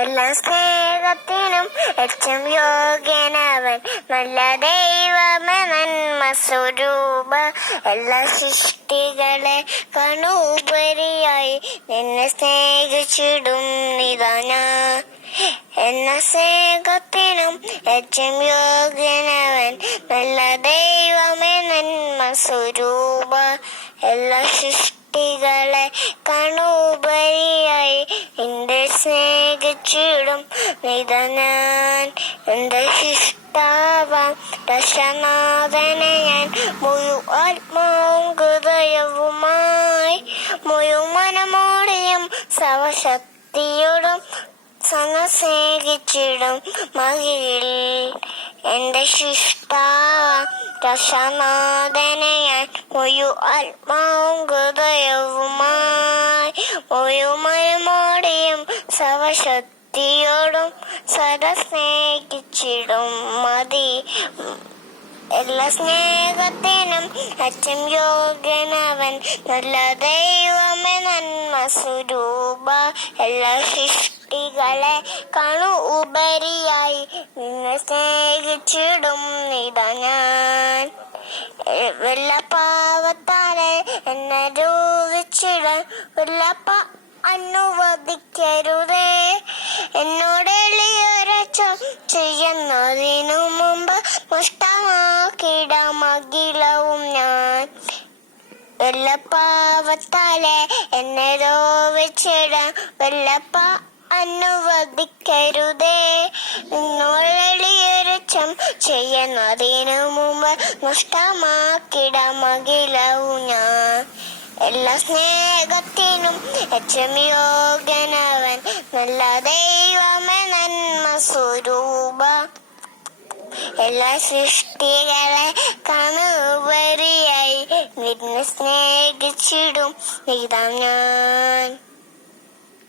എല്ലാ സ്നേഹത്തിനും ഏറ്റവും യോഗ്യനവൻ, നല്ല ദൈവമേ നന്മ സ്വരൂപ. എല്ലാ സൃഷ്ടികളെ കണുപരിയായി നിന്നെ സ്നേഹിച്ചിടും നിതാ ഞാൻ. എല്ലാ സ്നേഹത്തിനും ഏറ്റവും യോഗ്യനവൻ, നല്ല ദൈവമേ നന്മ സ്വരൂപ. എല്ലാ സൃഷ്ടികളെ കണുപരിയായി നിന്റെ സ്നേഹിച്ചിടും നിതാ ഞാൻ. എന്റെ സൃഷ്ടാവാം രക്ഷനാഥനെ ഞാൻ മുഴുവനാത്മാവും ഹൃദയവുമായി മുഴുവനമോടെയും സർവശക്തിയോടും സ്നേഹിച്ചിടും മഹിയിൽ. എന്റെ സൃഷ്ടാവാം രക്ഷനാഥനെ ഞാൻ മുഴുവനാത്മാവും ഹൃദയവുമായി മുഴുവനമോടെയും സർവശക്തിയോടും സ്നേഹിച്ചിടും മതി. എല്ലാ സ്നേഹത്തിനും ഏറ്റവും യോഗ്യനവൻ, നല്ല ദൈവമേ നന്മ സ്വരൂപ. എല്ലാ സൃഷ്ടികളെ കണുപരിയായി നിന്നെ സ്നേഹിച്ചിടും നിതാ ഞാൻ. വെള്ളപ്പാവത്താലെ എന്നെ രൂപിച്ചിടാൻ വെള്ളപ്പ അനുവദിക്കരുതേ. എന്നോട് എളിയൊരച്ച ചെയ്യുന്നതിനു മുമ്പ് നഷ്ടമാക്കിടമകിലവും ഞാൻ. വെള്ളപ്പാവത്താലെ എന്നെ രോപിച്ചിടാൻ വെള്ളപ്പ അനുവദിക്കരുതേ. എന്നോട് എളിയൊരച്ചം ചെയ്യുന്നതിനു മുമ്പ് നഷ്ടമാക്കിടമകിലവും ഞാൻ. എല്ലാ സ്നേഹത്തിനും ഏറ്റവും യോഗ്യനവൻ, നല്ല ദൈവമേ നന്മ സ്വരൂപ. എല്ലാ സൃഷ്ടികളെ കണുപരിയായി നിന്നെ സ്നേഹിച്ചിടും നിതാ ഞാൻ.